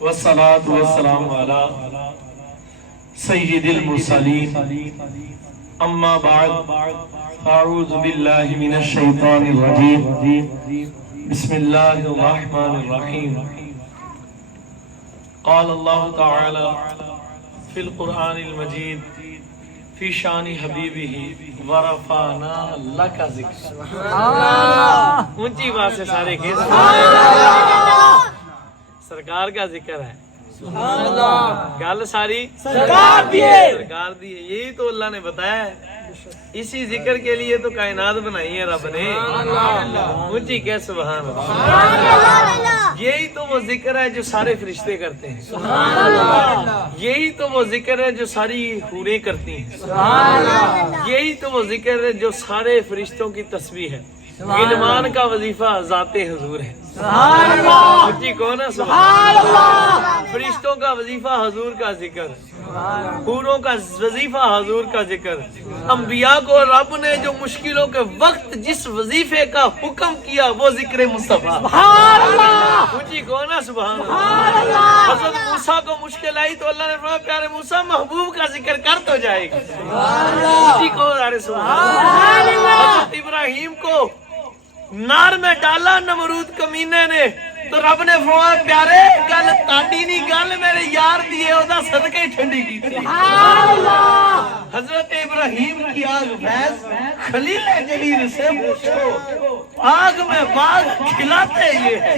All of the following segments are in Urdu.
والصلاة والسلام على سید المرسلین اما بعد اعوذ باللہ من الشیطان الرجیم بسم اللہ الرحمن الرحیم قال اللہ تعالی فی القرآن المجید فی شان حبیبہ ورفعنا لک ذکر. اونچی بات سے سارے کے سرکار کا ذکر ہے. گل ساری سرکار دی ہے. یہی تو اللہ نے بتایا ہے. اسی ذکر کے لیے تو کائنات بنائی ہے رب نے. اونچی کہ سبحان اللہ. یہی تو وہ ذکر ہے جو سارے فرشتے کرتے ہیں. یہی تو وہ ذکر ہے جو ساری حوریں کرتی ہیں. یہی تو وہ ذکر ہے جو سارے فرشتوں کی تسبیح ہے. غلمان کا وظیفہ ذات حضور ہے. سبحان اللہ. جی کون ہے؟ سبحان اللہ. فرشتوں کا وظیفہ حضور کا ذکر، حوروں کا وظیفہ حضور کا ذکر. انبیاء کو رب نے جو مشکلوں کے وقت جس وظیفے کا حکم کیا وہ ذکر مصطفیٰ. سبحان اللہ. جی کون ہے؟ سبحان اللہ. حضرت موسیٰ کو مشکل آئی تو اللہ نے فرمایا پیارے موسیٰ محبوب کا ذکر کر تو جائے گا. جی کون ہے؟ سبحان اللہ. حضرت ابراہیم کو نار میں ڈالا نمرود کمینے نے تو رب نے فرمایا پیارے گل تاڈی نہیں گل میرے یار دی ہے او دا صدقہ ہی ٹھنڈی کی تھی. حضرت ابراہیم کی آگ بھینس خلیل جلیل سے پوچھو آگ میں باغ کھلاتے یہ ہے.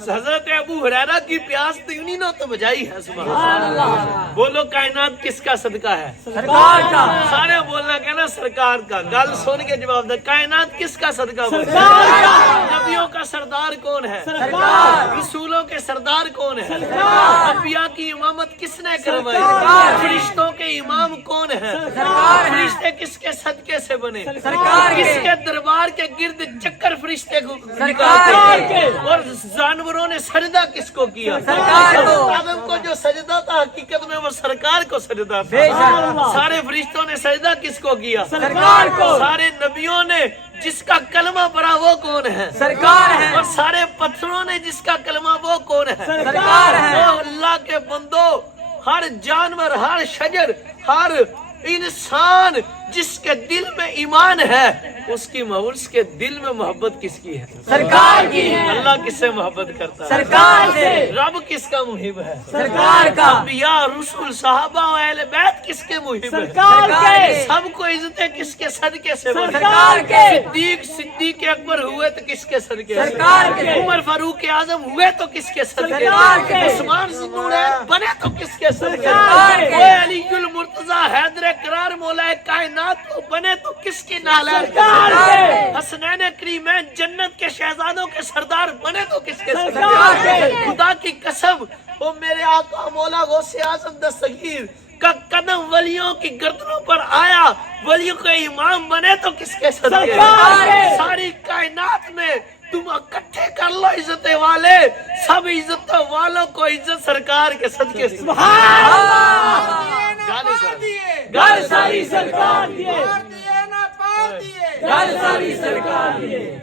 حضرت ابو ہریرہ کی پیاس تو انہی نے تو بجائی ہے. سبحان اللہ. بولو کائنات کس کا صدقہ ہے؟ سرکار کا. سارے بولنا کہنا سرکار کا. گل سن کے جواب دے کائنات کس کا صدقہ؟ سرکار کا. نبیوں کا سردار کون ہے؟ سرکار. رسولوں کے سردار کون ہے؟ سرکار. انبیاء کی امامت کس نے کروائی؟ سرکار. فرشتوں کے امام کون ہے؟ سرکار. فرشتے کس کے صدقے سے بنے؟ سرکار. کس کے دربار کے گرد چکر فرشتے کو نکالتے ہیں؟ اور جانوروں نے سجدہ کس کو کیا؟ سرکار کو. آدم کو جو سجدہ تھا حقیقت میں وہ سرکار کو سجدہ تھا. سارے فرشتوں نے سجدہ کس کو کیا؟ سرکار کو. سارے نبیوں نے جس کا کلمہ پڑھا وہ کون ہے؟ سرکار ہے. اور سارے پتھروں نے جس کا کلمہ وہ کون ہے؟ سرکار ہے. وہ اللہ کے بندو ہر جانور ہر شجر ہر انسان جس کے دل میں ایمان ہے اس کے دل میں محبت کس کی ہے؟ سرکار کی ہے. اللہ کس سے محبت کرتا ہے؟ سرکار سے. رب کس کا محب ہے؟ سرکار کا. انبیاء رسول صحابہ و اہل بیت کس کے محب ہے؟ سرکار کے. سب کو عزتیں کس کے صدقے سے بنے؟ سرکار کے. صدیق اکبر ہوئے تو کس کے صدقے سے؟ سرکار کے. عمر فاروق اعظم ہوئے تو کس کے صدقے سے؟ سرکار کے. عثمان ذوالنورین بنے تو کس کے صدقے سے؟ سرکار کے. علی المرتضیٰ حیدر کرار مولا کائنات بنے تو کس کی نالہ؟ سرکار کے. حسنین کریمین جنت کے شہزادوں کے سردار بنے تو کس کے؟ سرکار کے. خدا کی قسم وہ میرے آقا مولا غوث اعظم دستگیر کا قدم ولیوں کی گردنوں پر آیا ولیوں کے امام بنے تو کس کے صدقے؟ ساری کائنات میں تم اکٹھے کر لو عزت والے سب عزت والوں کو عزت سرکار کے صدقے سے. گل ساری سرکار دیے. گل ساری سرکار دیے.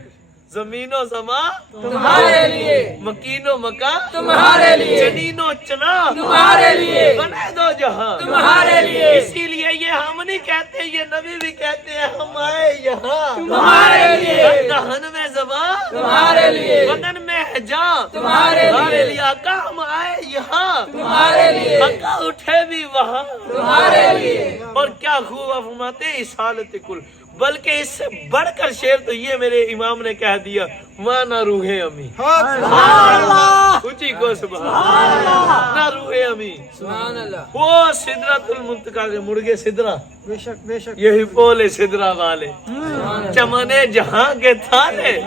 زمین و زمان تمہارے لیے مکین و مکان تمہارے لیے جنین و چنا تمہارے لیے بنا دو جہاں تمہارے لیے. اسی لیے یہ ہم نہیں کہتے یہ نبی بھی کہتے ہیں ہم آئے یہاں تمہارے لیے. دہن میں زبان تمہارے لیے بدن میں ہے جان تمہارے لیے. آقا ہم آئے یہاں تمہارے لیے. آقا اٹھے بھی وہاں تمہارے لیے. اور کیا خوب فرماتے اصالت کل بلکہ اس سے بڑھ کر شعر تو یہ میرے امام نے کہہ دیا مانا روح امی. سبحان اللہ. اونچی کو سبحان اللہ. نہ روح امی سبحان اللہ. وہ سدرۃ المنتقی کے مرغے سدرہ بے شک یہی بولے سدرہ والے چمنے جہاں کے تھالے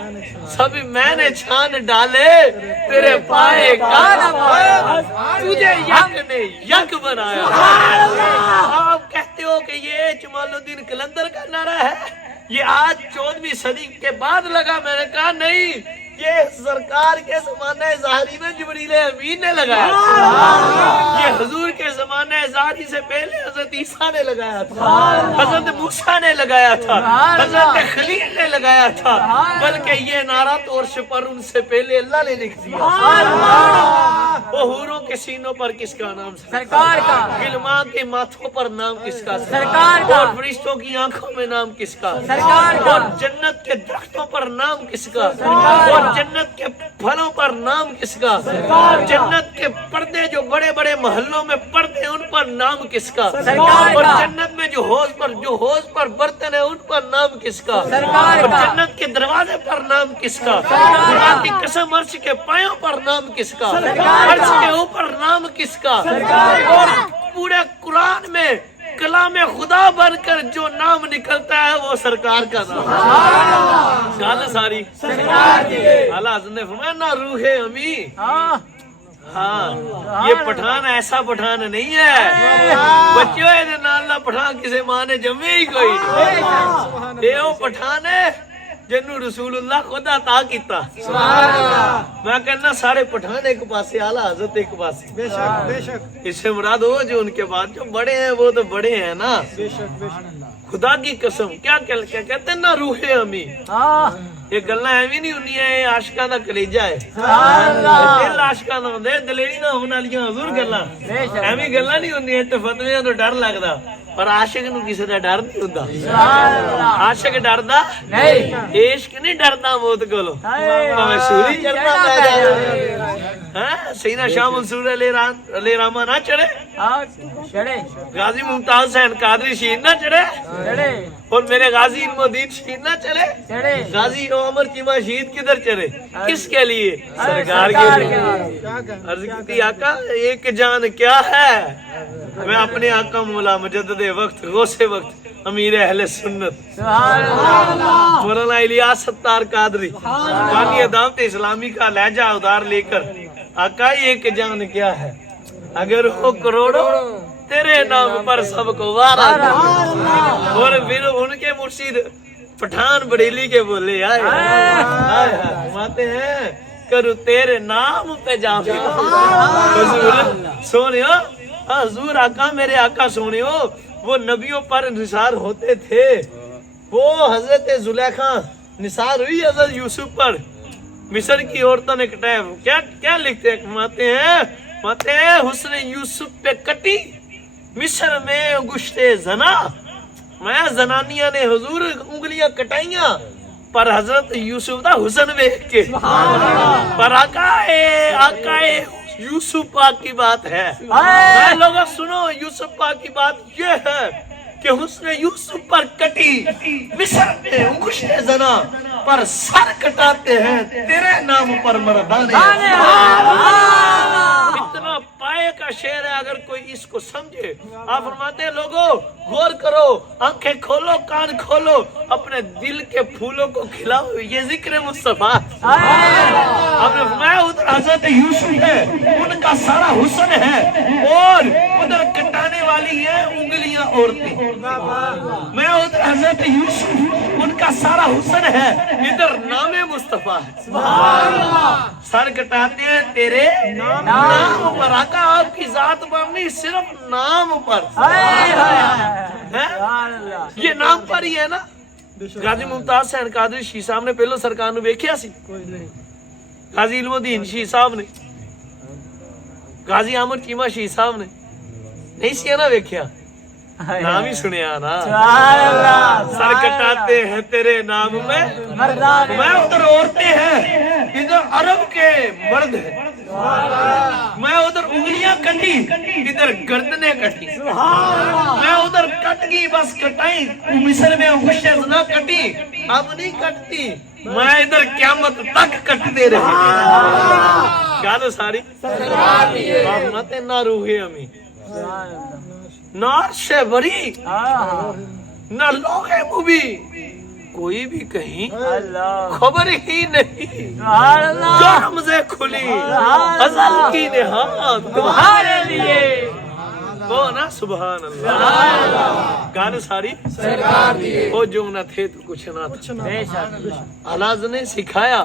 سب میں نے چھان ڈالے تیرے پائے کا تجھے یک نے یک بنایا. آپ کہتے ہو کہ یہ جمال الدین قلندر کا نعرہ ہے یہ آج 14ویں صدی کے بعد لگا. میں نے کہا نہیں یہ سرکار کے زمانہ ظاہری میں جبریل امین نے لگایا تھا، یہ حضور کے زمانہ ظاہری سے پہلے حضرت عیسیٰ نے لگایا تھا، حضرت موسیٰ نے لگایا تھا، حضرت خلیل نے لگایا تھا، بلکہ یہ نعرہ تو عرش پر ان سے پہلے اللہ نے لکھ دیا۔ وہ حوروں کے سینوں پر کس کا نام؟ سرکار کا۔ غلمان کے ماتھوں پر نام کس کا؟ سرکار کا۔ اور فرشتوں کی آنکھوں میں نام کس کا؟ سرکار کا۔ اور جنت کے درختوں پر نام کس کا؟ اور جنت کے پھلوں پر نام کس کا؟ جنت کے پردے جو بڑے بڑے محلوں میں پردے ان پر نام کس کا؟ اور جنت میں جو حوض پر برتن ہے ان پر نام کس کا؟ اور جنت کے دروازے پر نام کس کا؟ خدا کی قسم عرش کے پایوں پر نام کس کا؟ عرش کے اوپر نام کس کا؟ اور پورے قرآن میں کلام خدا بن کر جو نام نکلتا ہے وہ سرکار کا نام۔ گل ساری اعلیٰ حضرت نے فرمایا نہ روح امی۔ ہاں یہ پٹھان ایسا پٹھان نہیں ہے بچوں، نالا پٹھان کسی ماں نے جمے ہی کوئی نہیں، یہ وہ پٹھان ہے جنہوں رسول اللہ خود عطا کیتا۔ میں کہنا سارے پٹھان ایک پاسے، اعلیٰ حضرت ایک پاسے۔ بے شک بے شک اس سے مراد ہو جو ان کے بعد جو بڑے ہیں وہ تو بڑے ہیں نا۔ بے شک بے شک خدا کی قسم کیا کہتے ہیں نا روح امی، یہ گلاں ایویں نہیں ہونیاں، یہ عاشقاں دا کلیجہ ہے، دل عاشقاں دا ہوندا ہے، دلیری نہ ہون والیاں حضور گلاں ایویں گلاں نہیں ہوندیاں، تے فتویاں تو ڈر لگدا، پر عاشق نو کسی دا ڈر نہیں ہوندا۔ عاشق ڈردا نہیں، عشق نہیں ڈردا موت کولوں، بھاویں سوری چڑھنا پے جائے، ہاں سیدنا شاہ منصور علیہ رحمہ نہ چڑھے، غازی ممتاز حسین قادری شہید نہ چڑھے، اور میرے غازی علم الدین شہید نہ چڑھے، غازی عمر چیمہ شہید کدھر چڑھے؟ کس کے لیے؟ سرکار کے لیے۔ عرض کی آقا ایک جان کیا ہے، میں اپنے آقا مولا مجدد وقت غوث وقت امیر اہل سنت مولانا الیاس ستار قادری بانی دعوت اسلامی کا لہجہ ادار لے کر آقا ایک جان کیا ہے، اگر ہو کروڑوں تیرے نام پر سب کو وارا، اور پھر ان کے مرشد پٹھان بریلی کے بولے آئے فرماتے ہیں کرو تیرے نام پہ جام، حضور سونیو، حضور آقا میرے آقا سونیو وہ نبیوں پر نثار ہوتے تھے، وہ حضرت زلیخا نثار ہوئی حضرت یوسف پر، مصر کی عورتوں نے کٹایا، کیا لکھتے ہیں؟ فرماتے ہیں حسن یوسف پہ کٹی مصر میں گشتے زنا، میں زنانیاں نے حضور انگلیاں کٹائیاں پر حضرت یوسف دا حسن دیکھ کے، پر آقا یوسف پاک کی بات ہے، لوگوں سنو یوسف پاک کی بات یہ ہے کہ حسن یوسف پر کٹی مصر میں انگشت زنا، پر سر کٹاتے ہیں تیرے نام پر مردانے۔ اتنا پائے کا شعر ہے، اگر کوئی اس کو سمجھے۔ آپ فرماتے ہیں لوگوں غور کرو، آنکھیں کھولو، کان کھولو، اپنے دل کے پھولوں کو کھلاؤ، یہ ذکر مصطفیٰ۔ آپ نے فرمایا ادھر حضرت یوسف ہے، ان کا سارا حسن ہے، اور ادھر کٹانے والی ہے انگلیاں عورتیں، میں ادھر حضرت یوسف ان کا سارا حسن ہے، ادھر نام مصطفیٰ ہے، سر کٹاتے ہیں تیرے نام پر، آقا آپ کی ذات پر نہیں صرف نام پر، یہ نام پر ہی ہے نا۔ غازی ممتاز حسین قادری شیخ صاحب نے پہلو سرکار نو ویکھیا سی، غازی علم الدین شیخ صاحب نے، غازی عامر چیمہ شیخ صاحب نے نہیں سی نا ویکھیا، نام ہی سنیا نا، سر کٹاتے ہیں تیرے نام میں، میں ادھر عورتیں ہیں ادھر عرب کے مرد ہیں، میں ادھر انگلیاں کٹی ادھر گردنیں کٹی، میں ادھر کٹ گئی بس کٹائی، مصر میں انگشت زنا کٹی اب نہیں کٹتی، میں ادھر قیامت تک کٹتے رہے۔ گالو ساری رحمت نہ روح امی، نہ عرش بری، نہ لوح مبی، کوئی بھی کہیں خبر ہی نہیں، جو رمزیں کھلی ازل کی نہاد تمہارے لیے، وہ نا سبحان اللہ۔ گانے ساری وہ جو نہ تھے تو کچھ نہ تھا، اعلیٰ نے سکھایا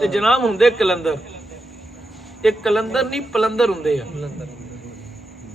ਤੇ ਜਨਾਬ ਹੁੰਦੇ ਕਲੰਦਰ। ਇਹ ਕਲੰਦਰ ਨਹੀਂ ਪਲੰਦਰ ਹੁੰਦੇ ਆ।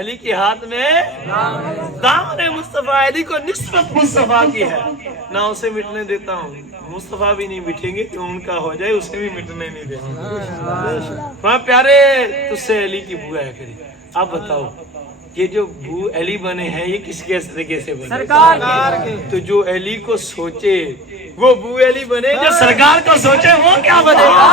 علی کے ہاتھ میں دامن مصطفیٰ، علی کو نسبت مصطفیٰ کی ہے، نہ اسے مٹنے دیتا ہوں، مصطفیٰ بھی نہیں مٹیں گے کہ ان کا ہو جائے، اسے بھی مٹنے نہیں دیں گے۔ پیارے تجھ سے علی کی بو آیا کری۔ آپ بتاؤ یہ جو بو علی بنے ہیں یہ کس کے طریقے سے بنے؟ سرکار کے۔ تو جو علی کو سوچے وہ بو علی بنے، جو سرکار کو سوچے وہ کیا بنے گا؟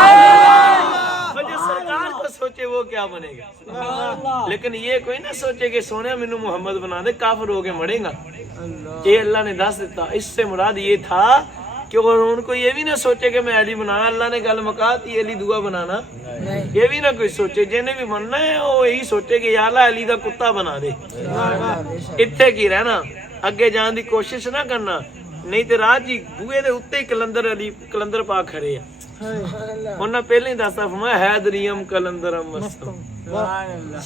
جو سرکار کو سوچے وہ کیا بنے گا؟ لیکن یہ کوئی نہ سوچے کہ سونے مینو محمد بنا دے، کافر ہو کے مرے گا۔ یہ اللہ نے دس دیتا۔ اس سے مراد یہ تھا کہ ان کو یہ بھی نہ سوچے کہ میں علی بنانا، اللہ نے گل مکا دی علی دعا بنانا، یہ بھی نہ کوئی سوچے۔ جنہیں بھی مننا ہے وہ یہی سوچے کہ یا اللہ علی دا کتا بنا دے، اتنے کی رہنا، اگے جان دی کوشش نہ کرنا، نہیں تے راہ جی بوئے دے اتنے ہی کلندر علی کلندر پا کھڑے ہیں۔ انہاں پہلے ہی دستا فرمایا حیدریم کلندرم مستم،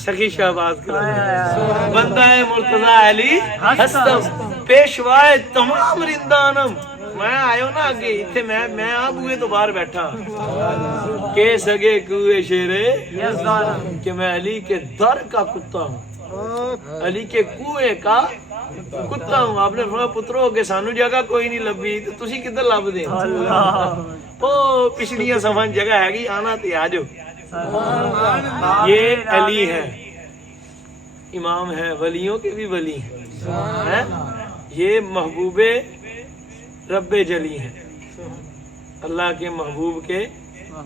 سخی شہباز کلندر، بندہ ہے مرتضی علی ہستم، پیشوائے تمام رندانم۔ میں آئے نا اگے اتنے میں آ بوئے تو باہر بیٹھا کہ سگے کوئے شیرے کہ میں علی کے در کا کتا ہوں، علی کے کوئے کا کتا ہوں۔ آپ نے فرمایا پترو کہ سانو جگہ کوئی نہیں لبھی تو تسی کدھر لب دیں؟ او پچھلیاں سفن جگہ ہے گی، آنا تے آ جاؤ۔ یہ علی ہے، امام ہے، ولیوں کے بھی ولی ہیں، یہ محبوب رب جلی ہیں، اللہ کے محبوب کے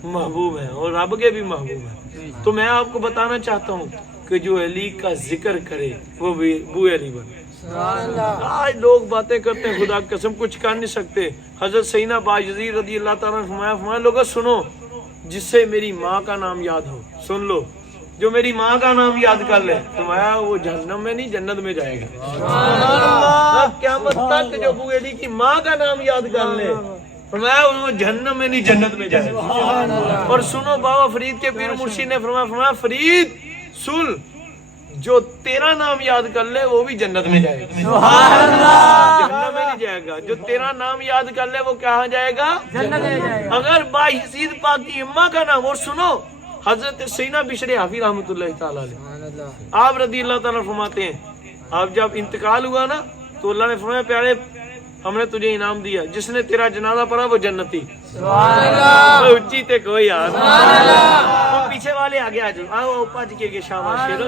محبوب ہیں اور رب کے بھی محبوب ہیں۔ تو میں آپ کو بتانا چاہتا ہوں کہ جو علی کا ذکر کرے وہ بھی بو علی بنے۔ آج لوگ باتیں کرتے ہیں، خدا کی قسم کچھ کر نہیں سکتے۔ حضرت سیدنا بایزید رضی اللہ تعالیٰ نے فرمایا لوگوں سنو، جس سے میری ماں کا نام یاد ہو، سن لو، جو میری ماں کا نام یاد کر لے، فرمایا وہ جہنم میں نہیں جنت میں جائے گا۔ قیامت تک جو ابو علی کی ماں کا نام یاد کر لے، فرمایا وہ جہنم میں نہیں جنت میں جائے گا۔ اور سنو بابا فرید کے پیر مرشید نے فرمایا فرید سن، جو تیرا نام یاد کر لے وہ بھی جنت میں جائے گا، جہنم میں نہیں جائے گا۔ جو تیرا نام یاد کر لے وہ کہاں جائے گا؟ جنت میں جائے گا۔ اگر بایزید پاک کی اماں کا نام، اور سنو حضرت سیدنا بشر حافی رحمۃ اللہ تعالیٰ علیہ، آپ رضی اللہ تعالیٰ فرماتے ہیں آپ جب انتقال ہوا نا تو اللہ نے فرمایا پیارے ہم نے تجھے انعام دیا، جس نے تیرا جنازہ پڑھا وہ جنتی۔ اچھی تے کوئی یار، وہ پیچھے والے آگے آ جاؤ، آؤ پاج کے گے شام شیرو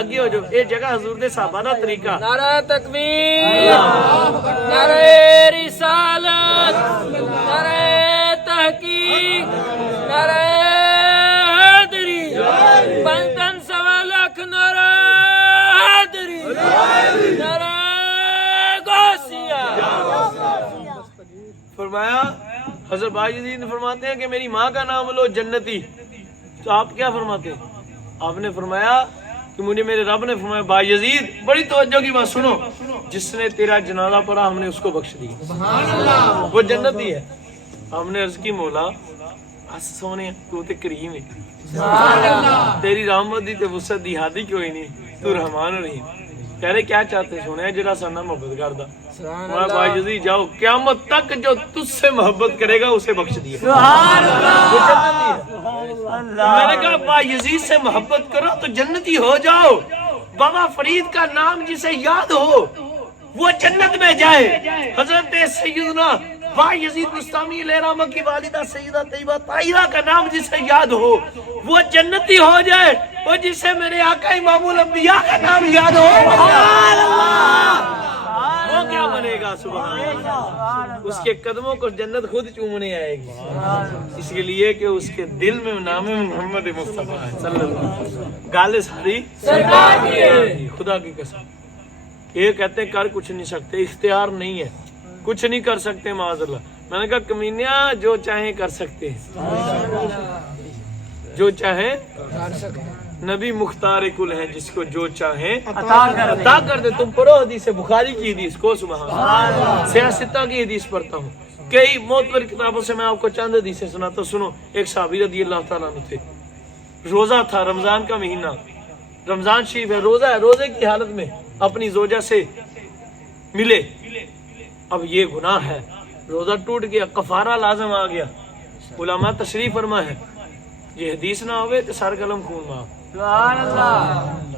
اگے ہو جاؤ۔ یہ جگہ حضور دے صحابہ دا طریقہ۔ نعرہ تکبیر، نعرہ رسالت، نعرہ تحقیق، نعرہ حیدری، بندن سوا لاکھ نعرہ حیدری، نعرہ غوثیہ۔ فرمایا حضرت بایزید نے فرماتے ہیں کہ میری ماں کا نام لو جنتی، تو آپ کیا فرماتے ہیں؟ آپ نے فرمایا کہ مجھے میرے رب نے فرمایا بایزید بڑی توجہ کی بات سنو، جس نے تیرا جنازہ پڑھا ہم نے اس کو بخش دیا، وہ جنتی ہے۔ ہم نے عرض کی مولا بس سونے تو تے کریم ہے، تیری رحمت دی تے وسعت دی حد ہی کوئی نہیں، تو رحمان رحیم۔ کہہ رہے کیا چاہتے سونے جڑا سانا محبت کردا، میں بایزید جاؤ قیامت تک جو تجھ سے محبت کرے گا اسے بخش دیا، وہ جنتی ہے۔ میں نے کہا بایزید سے محبت کرو تو جنتی ہو جاؤ۔ بابا فرید کا نام جسے یاد ہو وہ جنت میں جائے۔ حضرت سیدنا بایزید بستامی علیہ رحمہ کی والدہ سیدہ طیبہ طاہرہ کا نام جسے یاد ہو وہ جنتی ہو جائے، اور جسے میرے آقا امام الانبیاء کا نام یاد ہو وہ کیا بنے گا؟ سبحان اللہ۔ اس کے قدموں کو جنت خود چومنے آئے گی، اس کے لیے کہ اس کے دل میں نام محمد مصطفیٰ ہے صلی اللہ علیہ وسلم۔ گالے ساری سرکار کی، خدا کی قسم۔ یہ کہتے ہیں کر کچھ نہیں سکتے، اختیار نہیں ہے، کچھ نہیں کر سکتے معاذ اللہ۔ میں نے کہا کمینیا جو چاہیں کر سکتے ہیں، جو چاہیں نبی مختار کل ہیں، جس کو جو چاہیں عطا کر دے۔ تم پڑھو حدیث بخاری کی حدیث کو، سبحان اللہ، سیاستہ کی حدیث پڑھتا ہوں، کئی معتبر کتابوں سے میں آپ کو چند حدیثیں سناتا ہوں۔ سنو، ایک صحابی رضی اللہ تعالیٰ عنہ تھے، روزہ تھا، رمضان کا مہینہ، رمضان شریف ہے، روزہ ہے، روزے کی حالت میں اپنی زوجہ سے ملے۔ اب یہ گناہ ہے، روزہ ٹوٹ گیا، کفارہ لازم آ گیا۔ علماء تشریف فرما ہے یہ حدیث نہ ہوئے تو سر قلم خون معاف۔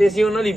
ਤੇ ਅਸੀਂ ਉਹਨਾਂ ਦੀ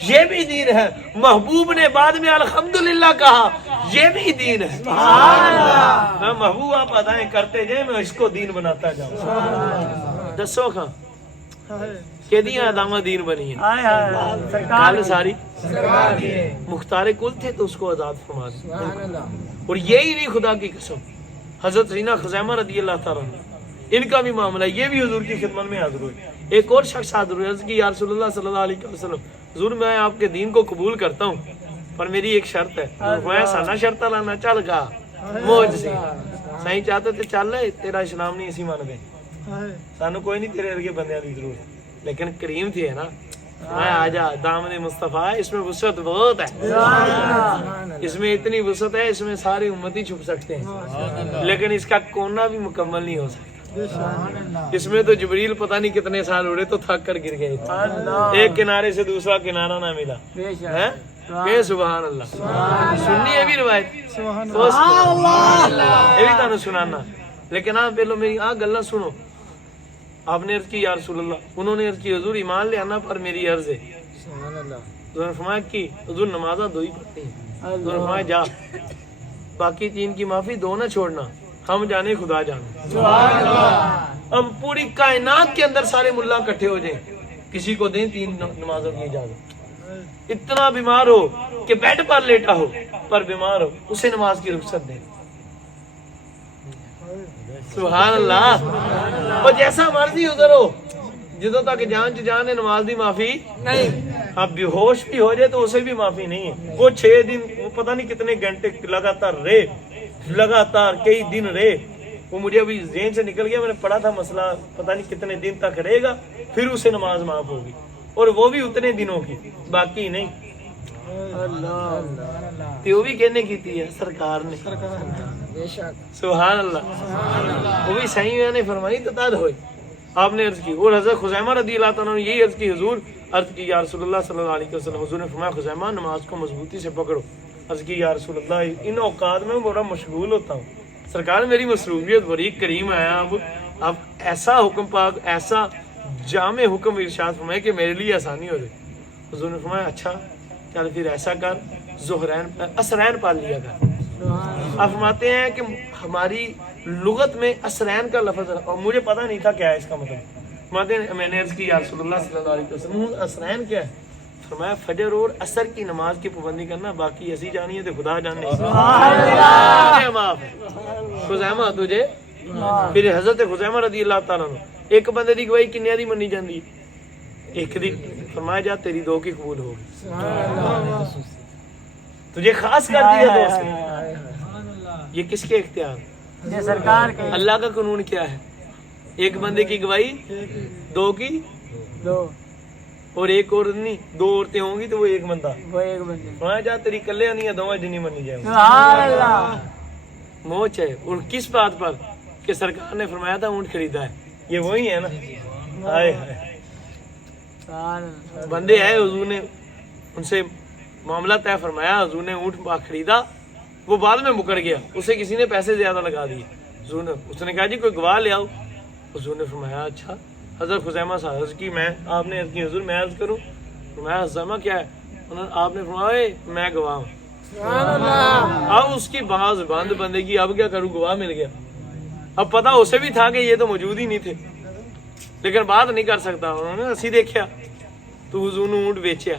یہ بھی دین ہے. محبوب نے بعد میں الحمدللہ کہا, یہ بھی دین ہے. میں محبوب آپ ادائیں کرتے جائیں, میں اس کو دین بناتا جاؤں. دسو کھاں کہ دیا ادامہ دین بنی ہے. کال ساری مختار کل تھے تو اس کو آزاد فرما دیا. اور یہی نہیں, خدا کی قسم, حضرت رینا خزیمہ رضی اللہ تعالیٰ عنہ, ان کا بھی معاملہ یہ بھی حضور کی خدمت میں حاضر ہوئے. ایک اور شخص حاضر ہوئے, عرض کی یا رسول اللہ صلی اللہ علیہ وسلم, حضور میں آپ کے دین کو قبول کرتا ہوں پر میری ایک شرط ہے. سانا شرط لانا چل گا موج سے صحیح چاہتے تھے چل رہے, تیرا اسلام نہیں اسی مان دے, سانو کوئی نہیں تیرے ارگے بندیاں دی ضرورت, لیکن کریم تھے نا. میں آجا دامن مصطفیٰ, اس میں وسعت بہت ہے, اس میں اتنی وسعت ہے, اس میں ساری امتی چھپ سکتے ہیں, لیکن اس کا کونا بھی مکمل نہیں ہو سکتا. اس میں تو جبریل پتہ نہیں کتنے سال اڑے تو تھک کر گر گئے, ایک کنارے سے دوسرا کنارہ نہ ملا. کہ سبحان اللہ. سننی ہے بھی روایت, یہ بھی تانوں سنانا, لیکن آپ پہلو میری آ گلا سنو. آپ نے عرض کی یا رسول اللہ, انہوں نے عرض کی حضور ایمان لے آنا پر میری عرض ہے. حضور نے فرمایا کی, حضور نمازہ دو ہی پڑھتے ہیں. حضور نے فرمایا جا, باقی 3 کی معافی 2 نہ چھوڑنا, ہم جانے خدا جانا. ہم پوری کائنات کے اندر سارے ملا اکٹھے ہو جائیں, کسی کو دیں 3 نمازوں کی اجازت. اتنا بیمار ہو کہ بیڈ پر لیٹا ہو پر بیمار ہو, اسے نماز کی رخصت دیں. سبحان اللہ. اور جیسا مرضی ادھر ہو, جدوں تک جان جان ہے نماز دی معافی نہیں. اب بے ہوش بھی ہو جائے تو اسے بھی معافی نہیں ہے. وہ 6 دن, وہ پتہ نہیں کتنے گھنٹے لگاتار رہے, لگاتار کئی دن رہے. وہ مجھے ابھی ذہن سے نکل گیا, میں نے پڑھا تھا مسئلہ, پتہ نہیں کتنے دن تک رہے گا پھر اسے نماز معاف ہوگی, اور وہ بھی اتنے دنوں کی, باقی نہیں. تو بھی کہنے کی تھی ہے سرکار نے. سبحان اللہ. وہ بھی صحیح میں نے فرمائی تو تاد ہوئی. آپ نے عرض کی, اور حضرت خزیمہ رضی اللہ تعالیٰ نے یہی عرض کی, حضور عرض کی یا رسول اللہ صلی اللہ علیہ وسلم, حضور نے فرمایا خزیمہ نماز کو مضبوطی سے پکڑو. عرض کی یا رسول اللہ ان اوقات میں بڑا مشغول ہوتا ہوں, سرکار میری مصروفیت بڑی کریم ہے. اب ایسا حکم پاک, ایسا جامع حکم ارشاد فرمائے کہ میرے لیے آسانی ہو جائے. حضور نے فرمایا اچھا چل پھر ایسا کر, ظہرین عصرین پال لیا کر. آپ فرماتے ہیں کہ ہماری لغت میں عصرین کا لفظ, اور مجھے پتہ نہیں تھا کیا ہے اس کا مطلب. فرماتے ہیں میں نے عرض کی یا رسول اللہ صلی اللہ علیہ وسلم عصرین کیا ہے. فرمایا فجر اور عصر کی نماز کی پابندی کرنا, باقی ایسی جانی ہے تو خدا جانے. تجھے معاف ہے خزیمہ, تجھے. پھر حضرت خزیمہ رضی اللہ تعالیٰ عنہ, ایک بندے دی گواہی کنیا دی منی جاندی, ایک دی. فرمایا جا تیری 2 کی قبول ہوگی, تجھے خاص کر دیا دوست. یہ کس کے اختیار؟ یہ سرکار کے. اللہ کا قانون کیا ہے, ایک بندے کی گواہی 2 کی 2, اور ایک اور نہیں, 2 عورتیں ہوں گی تو وہ ایک بندہ. وہ ایک بندے. فرمایا جا تیری کلے نہیں ہے, 2 جنی منی جائے. سبحان اللہ. موچ ہے. اور کس بات پر کہ سرکار نے فرمایا تھا اونٹ خریدا ہے, یہ وہی ہے نا. ہائے ہائے بندے آئے, حضور نے ان سے معاملہ طے فرمایا, حضور نے اونٹ خریدا, وہ بعد میں مکر گیا, اسے کسی نے پیسے زیادہ لگا دیے. حضور نے, اس نے کہا جی کوئی گواہ لے آؤ. حضور نے فرمایا اچھا. حضرت خزیمہ صاحب عرض کی, میں آپ نے عرض کی حضور میں عرض کروں. فرمایا خزیمہ کیا ہے. آپ نے فرمایا میں گواہ ہوں. اب اس کی باز بند بندے کی, اب کیا کروں, گواہ مل گیا. اب پتا اسے بھی تھا کہ یہ تو موجود ہی نہیں تھے, لیکن بات نہیں کر سکتا. انہوں نے اسی دیکھا تو حضور نے اونٹ بیچیا.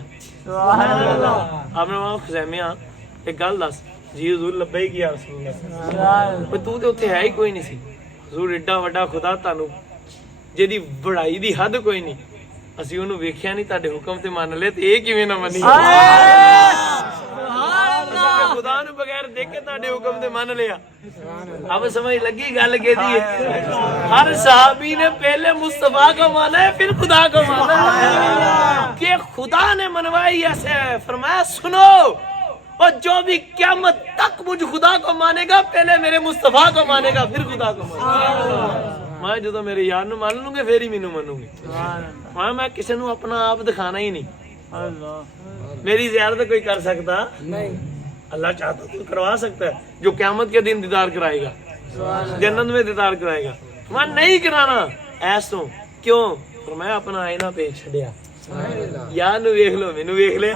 آپ نے وہاں خزیمہ ایک گل دس. جی حضور لبیک یا رسول اللہ. تو تے اتنے ہے ہی کوئی نہیں سی. حضور ایڈا وڈا خدا تانوں جیدی بڑائی دی حد کوئی نہیں, اسی انہوں ویکھیا نہیں, تاڈے حکم تے مان لے تے اے کیویں نہ منی. خدا نو بغیر دیکھے تاڈے حکم تے مان لیا. اب سمجھ لگی گل کہتی ہے, ہر صحابی نے پہلے مصطفیٰ کو مانا ہے پھر خدا کو مانا ہے, کہ خدا نے منوائی ایسے ہے. فرمایا سنو, اور جو بھی قیامت تک مجھ خدا کو مانے گا پہلے میرے مصطفیٰ کو مانے گا پھر خدا کو مانے گا. میں جدو میرے یار نو مان لوں گے پھر ہی مینوں منوں گے. میں کسی نو اپنا آپ دکھانا ہی نہیں. میری زیارت کوئی کر سکتا نہیں, اللہ چاہتا تو کروا سکتا ہے. جو قیامت کے دن دیدار کرائے گا, جنت میں دیدار کرائے گا. میں نہیں کرانا ایسوں کیوں, فرمایا اپنا آئینہ پیچ چھڈیا. یا نو ویکھ لو مینوں ویکھ لے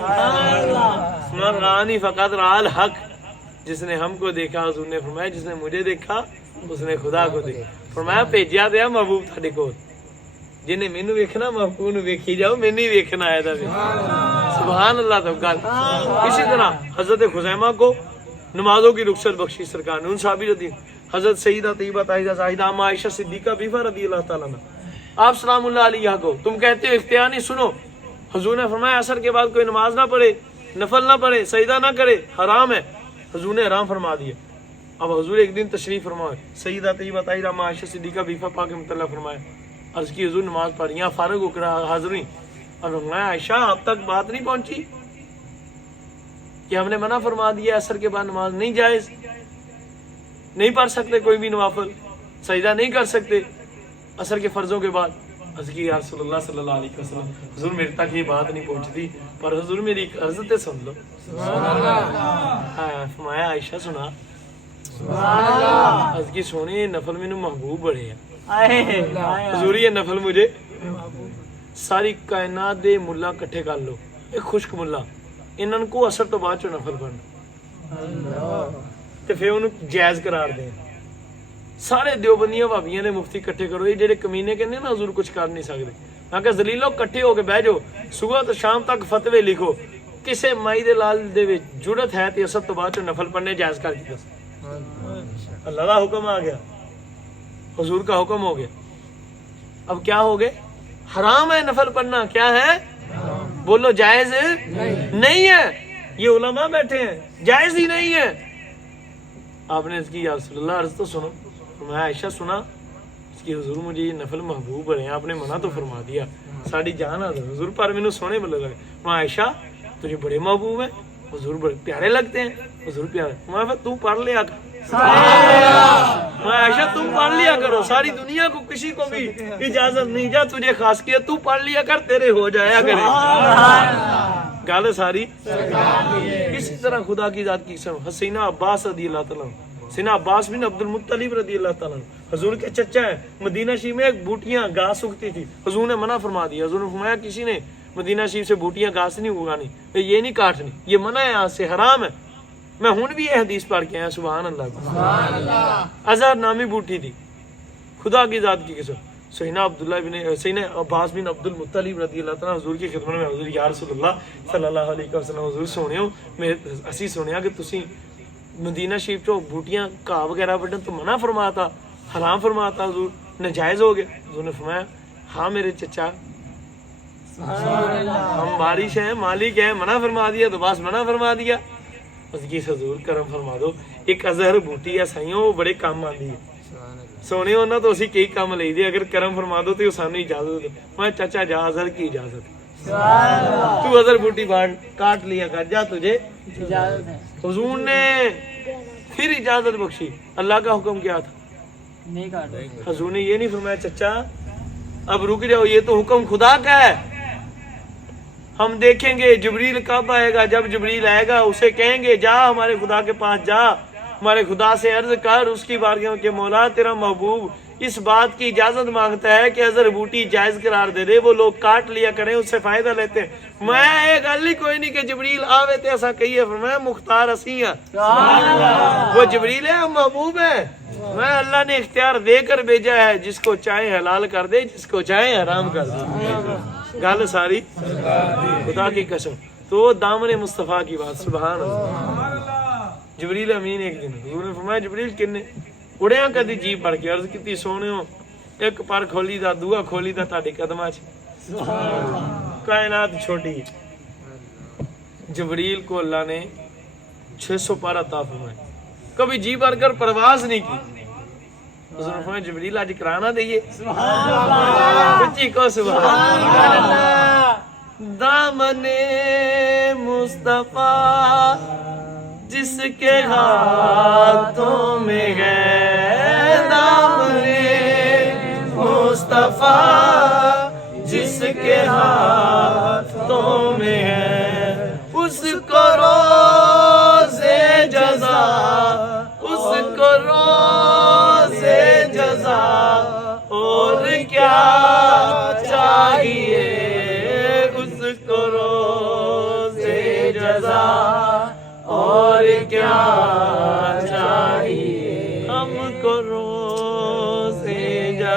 من رانی فقط رال حق جس نے ہم کو دیکھا حضور نے فرمایا جس نے مجھے دیکھا اس نے خدا کو دیکھا فرمایا بھیجیا دیا محبوب تھاڈے کول جنہیں مینوں ویکھنا محبوب نو ویکھی جاؤ مینوں ہی ویکھنا آیا تھا سبحان اللہ تو گل اسی طرح حضرت خزیمہ کو نمازوں کی رخصت بخشی سرکار نے ان صحابی رضی حضرت سیدہ طیبہ طاہرہ زاہدہ اما عائشہ صدیقہ بیوہ رضی اللہ تعالیٰ عنہ آپ سلام اللہ علیہ کو تم کہتے ہو اختیار نہیں سنو حضور نے فرمایا عصر کے بعد کوئی نماز نہ پڑھے نفل نہ پڑھے سجدہ نہ کرے حرام ہے حضور نے حرام فرما دیا اب حضور ایک دن تشریف فرمائے سیدہ طیبہ طاہرہ اما عائشہ صدیقہ بیوہ پاک رحمۃ اللہ فرمایا عرض کی حضور نماز پڑھ یہاں فارغ ہو کر حاضر ہوئی اور فرمایا عائشہ اب تک بات نہیں پہنچی کہ ہم نے منع فرما دیا عصر کے بعد نماز نہیں جائز نہیں پڑھ سکتے کوئی بھی نوافل سجدہ نہیں کر سکتے عصر کے فرضوں کے بعد عرض کی یا رسول اللہ صلی اللہ علیہ وسلم حضور میرے تک یہ بات نہیں پہنچتی پر حضور میری ایک عرض تے سن لو فرمایا عائشہ سنا عرض کی سونے نفل میں محبوب بڑے ہیں حضور یہ نفل مجھے ساری کائنات دے ملا کٹھے کر لو ایک خشک ملا انہوں کو اثر تو بعد چو نفل پڑھنا تے پھر انہوں جائز قرار دیں سارے دیوبندیاں بھابیاں نے مفتی کٹھے کرو یہ جڑے کمینے کہنے نا حضور کچھ کر نہیں سکتے میں کہ ذلیلو کٹھے ہو کے بہ جاؤ صبح تو شام تک فتوے لکھو کسے مائی دے لال دے وچ جرت ہے تے اثر تو بعد چو نفل پڑھنے جائز کر دیا اللہ کا حکم آ گیا حضور کا حکم ہو گیا اب کیا ہو گئے حرام ہے نفل پڑھنا کیا ہے بولو جائز نہیں ہے یہ علماء بیٹھے ہیں جائز ہی نہیں ہے آپ نے اس کی یا رسول اللہ عرض تو سنو فرمایا عائشہ سنا اس کی حضور مجھے یہ نفل محبوب رہے ہیں آپ نے منع تو فرما دیا ساڑی جان آدھر حضور پر میں نے سونے میں لگا میں عائشہ تجھے بڑے محبوب ہیں حضور بڑے پیارے لگتے ہیں حضور پیارے میں تو پڑھ لیا کر میں عائشہ تم پڑھ لیا کرو ساری دنیا کو کسی کو بھی اجازت نہیں جا تجھے خاص کیا تو پڑھ لیا کر تیرے ہو جایا کرے گال ساری اسی طرح خدا کی ذات کی قسم حسینہ عباس رضی اللہ تعالیٰ سینہ عباس بن عبد المطلب رضی اللہ تعالیٰ حضور کے چچا ہے مدینہ شریف میں ایک بوٹیاں گھاس اگتی تھی حضور نے منع فرما دیا حضور نے فرمایا کسی نے مدینہ شریف سے بوٹیاں گھاس نہیں اگانی یہ نہیں کاٹنی یہ منع ہے آج سے حرام ہے میں ہن بھی یہ حدیث پڑھ کے آیا سبحان اللہ ازہر نامی بوٹی تھی خدا کی ذات کی قسم سینہ عباس بن عبد المطلب رضی اللہ تعالیٰ حضور کی خدمت میں حضور یا رسول اللہ صلی اللہ علیہ وسلم حضور سونے ہو میں اسی سنیا کہ تسی مدینہ شریف چو بوٹیاں گھاہ وغیرہ وڈن تو منع فرمایا تھا حرام فرمایا تھا حضور ناجائز ہو گیا حضور نے فرمایا ہاں میرے چچا ہم بارش ہیں مالک ہیں منع فرما دیا تو بس منع فرما دیا اس کی حضور کرم فرما دو ایک ازہر بوٹی ہے سائیوں وہ بڑے کام آندی ہے سونے ہونا تو اسی کئی کام لئی دے اگر کرم فرما دو تو سانو اجازت دو میں چچا جا ازہر کی اجازت تو ازہر بوٹی کاٹ لیا کر جا تجھے حضور نے پھر اجازت بخشی اللہ کا حکم کیا تھا حضور نے یہ نہیں فرمایا چچا اب رک جاؤ یہ تو حکم خدا کا ہے ہم دیکھیں گے جبریل کب آئے گا جب جبریل آئے گا اسے کہیں گے جا ہمارے خدا کے پاس جا ہمارے خدا سے عرض کر اس کی بارگاہ کے مولا تیرا محبوب اس بات کی اجازت مانگتا ہے کہ ازہر بوٹی جائز قرار دے دے وہ لوگ کاٹ لیا کریں اس سے فائدہ لیتے ہیں میں ایک گل ہی کوئی نہیں کہ جبریل آوے تے ایسا کہیے فرمایا مختار اسی ہیں وہ جبریل ہے ہم محبوب ہیں میں اللہ نے اختیار دے کر بھیجا ہے جس کو چاہے حلال کر دے جس کو چاہے حرام کر دے گل ساری خدا کی قسم تو دامن مصطفیٰ کی بات سبحان اللہ جبریل امین ایک دن حضور نے فرمایا جبریل کنے اڑیاں کدی جی پڑھ کے عرض کیتی سونے ہو ایک پر کھولی دا دعا کھولی دا تاڑی قدمہ چ کائنات چھوٹی جبریل کو اللہ نے 600 پر عطا فرمائے کبھی جی بھر کر پرواز نہیں کی حضور نے فرمایا جبریل آج کرانا دئیے سچی کو سبحان اللہ دامن مصطفیٰ جس کے ہاتھوں میں ہے دامن مصطفیٰ جس کے ہاتھوں میں ہے اس کو روزے جزا اس کو روزے جزا اور کیا چاہیے اس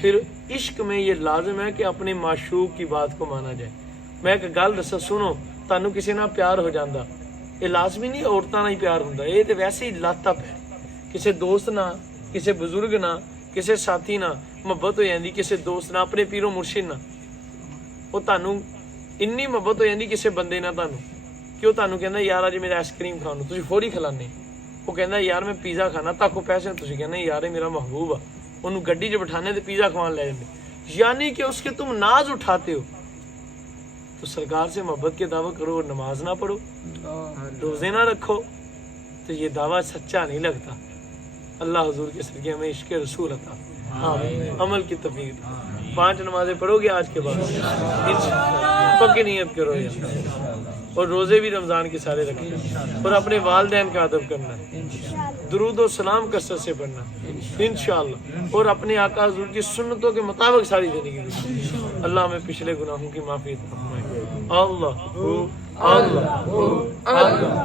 پھر عشق میں یہ لازم ہے کہ اپنے معشوق کی بات کو مانا جائے. میں ایک گل دسا سنو, تانوں کسی نال پیار ہو جاندہ, یہ لازمی نہیں عورتاں نال ہی پیار ہوندا, یہ تے ویسے ہی لت اپ ہے. کسی دوست نال, کسی بزرگ نال, کسی ساتھی نال محبت ہو جاندی, کسی دوست نال, اپنے پیرو مرشد نال. وہ تانوں انی محبت ہو جاندی کسی بندے نال تانوں کہ وہ تانوں کہندا یار اج میرا آئس کریم کھانا, تسی فوری کھلانے. وہ کہندا یار میں پیزا کھانا, تاکو پیسے تسی کہنے یار میرا محبوب آ, انہوں گڈی چ بٹھانے تے پیزا کھوان لے جاندے. یعنی کہ اس کے تم ناز اٹھاتے ہو. تو سرکار سے محبت کے دعویٰ کرو اور نماز نہ پڑھو, روزے نہ رکھو, تو یہ دعویٰ سچا نہیں لگتا. اللہ حضور کے صدقے میں عشق رسول عطا, عمل کی توفیق. 5 نمازیں پڑھو گے آج کے بعد, پکی نیت کرو یار. اور روزے بھی رمضان کے سارے رکھیں, اور اپنے والدین کا ادب کرنا ہے, درود و سلام کثرت سے پڑھنا انشاءاللہ, اور اپنے آقا حضور کی سنتوں کے مطابق ساری زندگی گزارنا. اللہ ہمیں پچھلے گناہوں کی معافی عطا فرمائے. اللہ اللہ اللہ